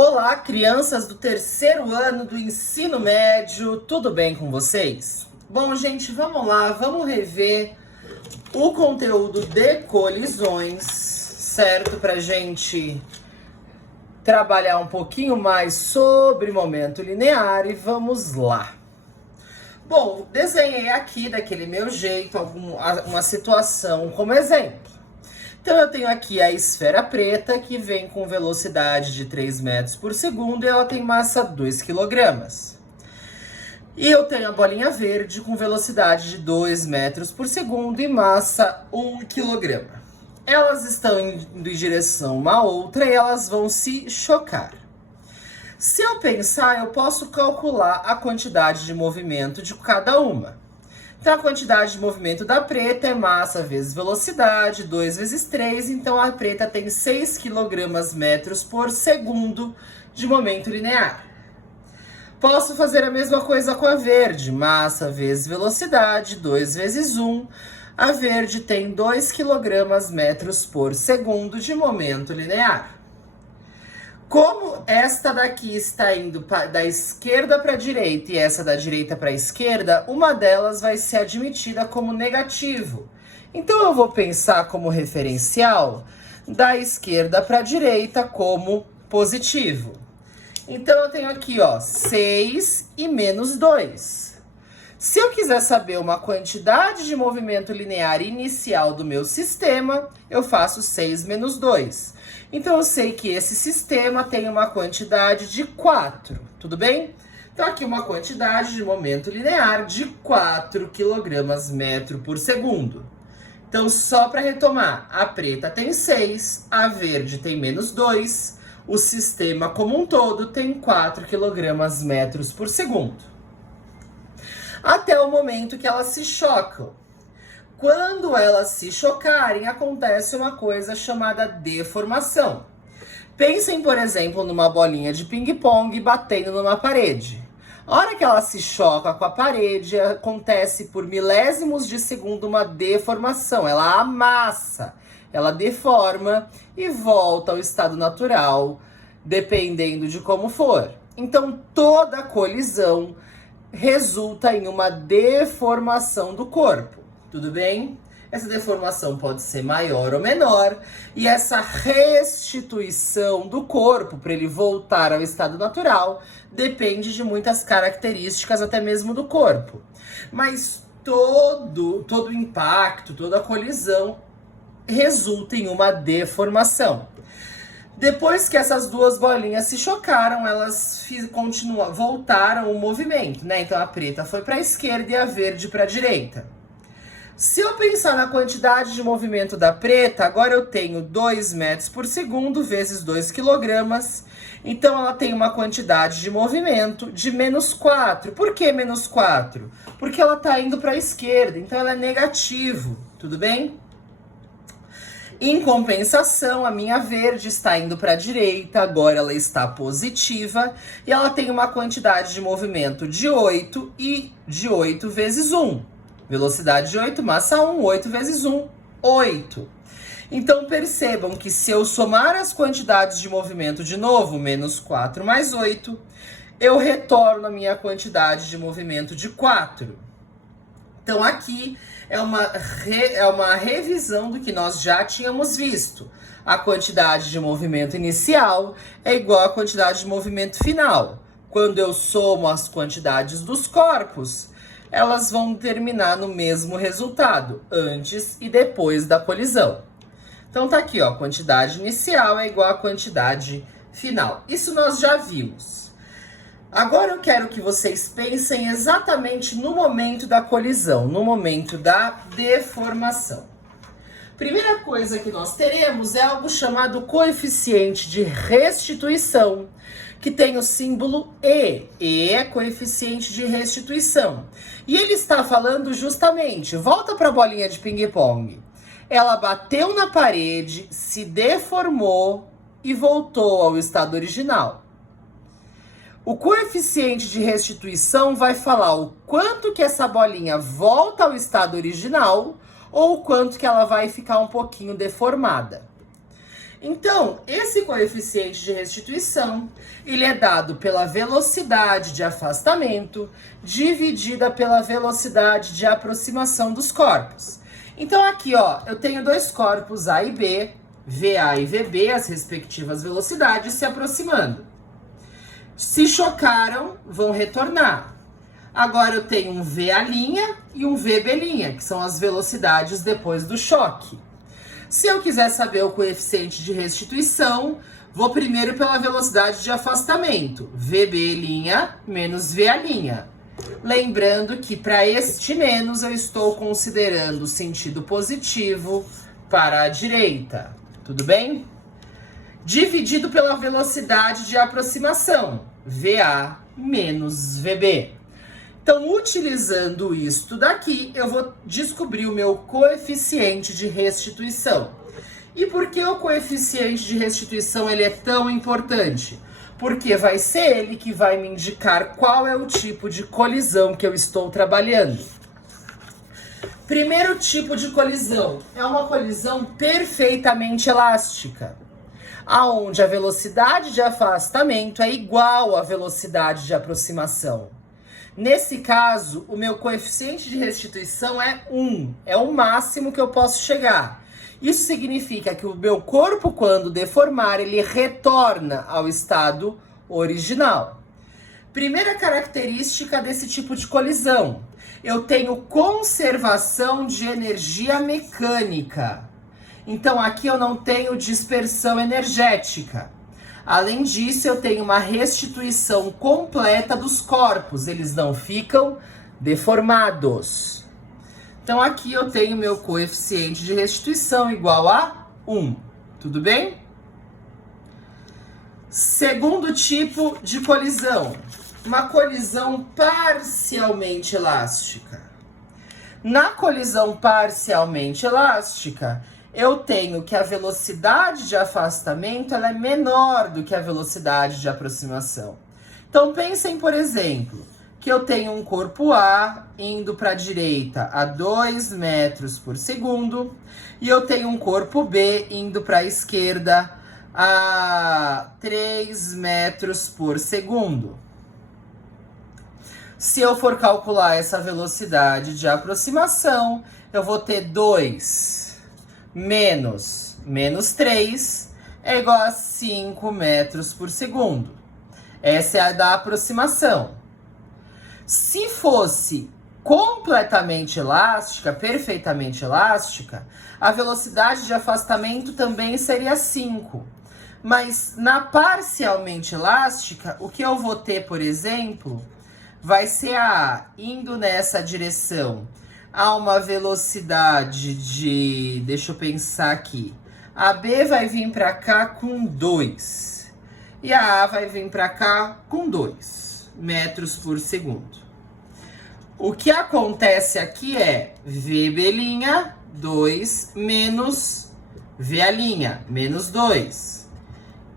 Olá, crianças do terceiro ano do ensino médio, tudo bem com vocês? Bom, gente, vamos lá, vamos rever o conteúdo de colisões, certo? Pra gente trabalhar um pouquinho mais sobre momento linear e vamos lá. Bom, desenhei aqui daquele meu jeito uma situação como exemplo. Então eu tenho aqui a esfera preta que vem com velocidade de 3 metros por segundo e ela tem massa 2 kg. E eu tenho a bolinha verde com velocidade de 2 metros por segundo e massa 1 kg. Elas estão indo em direção uma à outra e elas vão se chocar. Se eu pensar, eu posso calcular a quantidade de movimento de cada uma. Então, a quantidade de movimento da preta é massa vezes velocidade, 2 vezes 3. Então, a preta tem 6 kg metros por segundo de momento linear. Posso fazer a mesma coisa com a verde. Massa vezes velocidade, 2 vezes 1. A verde tem 2 kg metros por segundo de momento linear. Como esta daqui está indo da esquerda para a direita e essa da direita para a esquerda, uma delas vai ser admitida como negativo. Então eu vou pensar como referencial da esquerda para a direita como positivo. Então eu tenho aqui, ó, 6 e menos 2. Se eu quiser saber uma quantidade de movimento linear inicial do meu sistema, eu faço 6 menos 2. Então, eu sei que esse sistema tem uma quantidade de 4, tudo bem? Então, aqui uma quantidade de momento linear de 4 kg metro por segundo. Então, só para retomar, a preta tem 6, a verde tem menos 2, o sistema como um todo tem 4 kg metros por segundo. Até o momento que elas se chocam. Quando elas se chocarem, acontece uma coisa chamada deformação. Pensem, por exemplo, numa bolinha de ping-pong batendo numa parede. A hora que ela se choca com a parede, acontece por milésimos de segundo uma deformação. Ela amassa, ela deforma e volta ao estado natural, dependendo de como for. Então, toda colisão resulta em uma deformação do corpo. Tudo bem? Essa deformação pode ser maior ou menor, e essa restituição do corpo para ele voltar ao estado natural depende de muitas características, até mesmo do corpo. Mas todo o impacto, toda a colisão resulta em uma deformação. Depois que essas duas bolinhas se chocaram, elas voltaram o movimento, né? Então a preta foi para a esquerda e a verde para a direita. Se eu pensar na quantidade de movimento da preta, agora eu tenho 2 metros por segundo vezes 2 kg. Então, ela tem uma quantidade de movimento de menos 4. Por que menos 4? Porque ela está indo para a esquerda, então ela é negativo, tudo bem? Em compensação, a minha verde está indo para a direita, agora ela está positiva. E ela tem uma quantidade de movimento de 8 e de 8 vezes 1. Velocidade de 8, massa 1, 8 vezes 1, 8. Então, percebam que se eu somar as quantidades de movimento de novo, menos 4 mais 8, eu retorno a minha quantidade de movimento de 4. Então, aqui é uma revisão do que nós já tínhamos visto. A quantidade de movimento inicial é igual à quantidade de movimento final. Quando eu somo as quantidades dos corpos, elas vão terminar no mesmo resultado, antes e depois da colisão. Então tá aqui, ó, quantidade inicial é igual à quantidade final. Isso nós já vimos. Agora eu quero que vocês pensem exatamente no momento da colisão, no momento da deformação. Primeira coisa que nós teremos é algo chamado coeficiente de restituição, que tem o símbolo E. E é coeficiente de restituição. E ele está falando justamente, volta para a bolinha de ping-pong. Ela bateu na parede, se deformou e voltou ao estado original. O coeficiente de restituição vai falar o quanto que essa bolinha volta ao estado original ou o quanto que ela vai ficar um pouquinho deformada. Então, esse coeficiente de restituição, ele é dado pela velocidade de afastamento dividida pela velocidade de aproximação dos corpos. Então aqui, ó, eu tenho dois corpos A e B, VA e VB, as respectivas velocidades, se aproximando. Se chocaram, vão retornar. Agora eu tenho um VA' e um VB', que são as velocidades depois do choque. Se eu quiser saber o coeficiente de restituição, vou primeiro pela velocidade de afastamento, VB' menos VA'. Lembrando que para este menos eu estou considerando o sentido positivo para a direita, tudo bem? Dividido pela velocidade de aproximação, VA menos VB. Então, utilizando isto daqui, eu vou descobrir o meu coeficiente de restituição. E por que o coeficiente de restituição ele é tão importante? Porque vai ser ele que vai me indicar qual é o tipo de colisão que eu estou trabalhando. Primeiro tipo de colisão é uma colisão perfeitamente elástica, aonde a velocidade de afastamento é igual à velocidade de aproximação. Nesse caso, o meu coeficiente de restituição é 1, é o máximo que eu posso chegar. Isso significa que o meu corpo, quando deformar, ele retorna ao estado original. Primeira característica desse tipo de colisão, eu tenho conservação de energia mecânica. Então aqui eu não tenho dispersão energética. Além disso, eu tenho uma restituição completa dos corpos, eles não ficam deformados. Então aqui eu tenho meu coeficiente de restituição igual a 1, tudo bem? Segundo tipo de colisão, uma colisão parcialmente elástica. Na colisão parcialmente elástica, eu tenho que a velocidade de afastamento ela é menor do que a velocidade de aproximação. Então pensem, por exemplo, que eu tenho um corpo A indo para a direita a 2 metros por segundo e eu tenho um corpo B indo para a esquerda a 3 metros por segundo. Se eu for calcular essa velocidade de aproximação, eu vou ter 2 menos 3 é igual a 5 metros por segundo. Essa é a da aproximação. Se fosse completamente elástica, perfeitamente elástica, a velocidade de afastamento também seria 5. Mas na parcialmente elástica, o que eu vou ter, por exemplo, vai ser a A indo nessa direção a uma velocidade de, deixa eu pensar aqui, a B vai vir para cá com 2 e a A vai vir para cá com 2 metros por segundo. O que acontece aqui é VB', 2 menos VA', menos 2.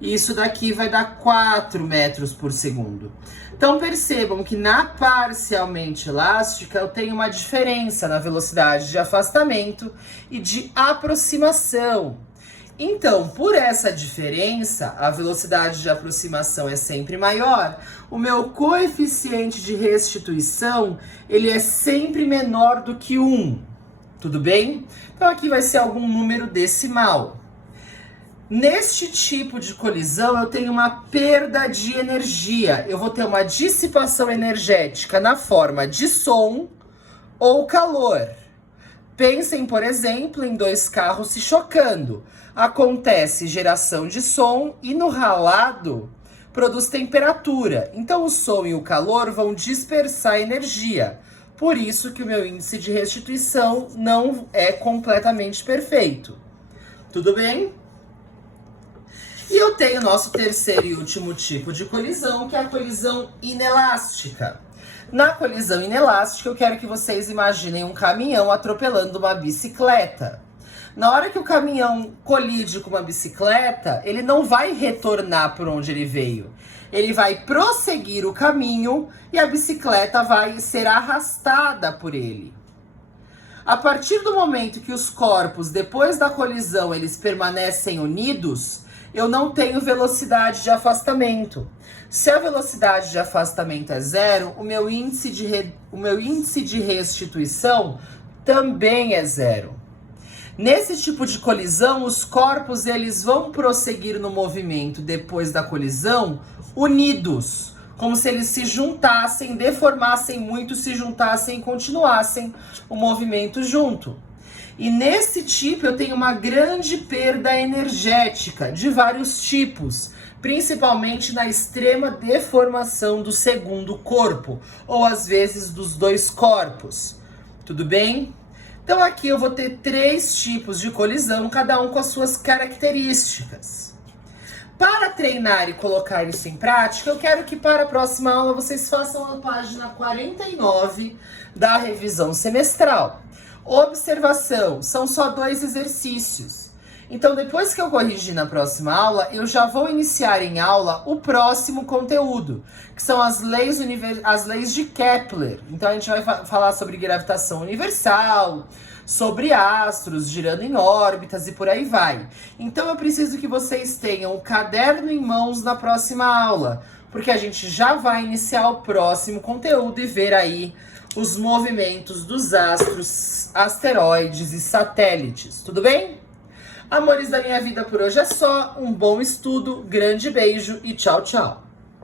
Isso daqui vai dar 4 metros por segundo. Então percebam que na parcialmente elástica eu tenho uma diferença na velocidade de afastamento e de aproximação. Então, por essa diferença, a velocidade de aproximação é sempre maior, o meu coeficiente de restituição ele é sempre menor do que 1. Tudo bem? Então aqui vai ser algum número decimal. Neste tipo de colisão, eu tenho uma perda de energia. Eu vou ter uma dissipação energética na forma de som ou calor. Pensem, por exemplo, em dois carros se chocando. Acontece geração de som e no ralado produz temperatura. Então o som e o calor vão dispersar energia. Por isso que o meu índice de restituição não é completamente perfeito. Tudo bem? E eu tenho o nosso terceiro e último tipo de colisão, que é a colisão inelástica. Na colisão inelástica, eu quero que vocês imaginem um caminhão atropelando uma bicicleta. Na hora que o caminhão colide com uma bicicleta, ele não vai retornar por onde ele veio. Ele vai prosseguir o caminho e a bicicleta vai ser arrastada por ele. A partir do momento que os corpos, depois da colisão, eles permanecem unidos, eu não tenho velocidade de afastamento. Se a velocidade de afastamento é zero, o meu índice de restituição também é zero. Nesse tipo de colisão, os corpos eles vão prosseguir no movimento depois da colisão unidos, como se eles se juntassem, deformassem muito, se juntassem e continuassem o movimento junto. E nesse tipo eu tenho uma grande perda energética de vários tipos, principalmente na extrema deformação do segundo corpo, ou às vezes dos dois corpos. Tudo bem? Então aqui eu vou ter 3 tipos de colisão, cada um com as suas características. Para treinar e colocar isso em prática, eu quero que para a próxima aula vocês façam a página 49 da revisão semestral. Observação, são só 2 exercícios. Então, depois que eu corrigir na próxima aula, eu já vou iniciar em aula o próximo conteúdo, que são as leis de Kepler. Então, a gente vai falar sobre gravitação universal, sobre astros girando em órbitas e por aí vai. Então, eu preciso que vocês tenham o caderno em mãos na próxima aula, porque a gente já vai iniciar o próximo conteúdo e ver aí os movimentos dos astros, asteroides e satélites. Tudo bem? Amores da minha vida, por hoje é só. Um bom estudo, grande beijo e tchau, tchau.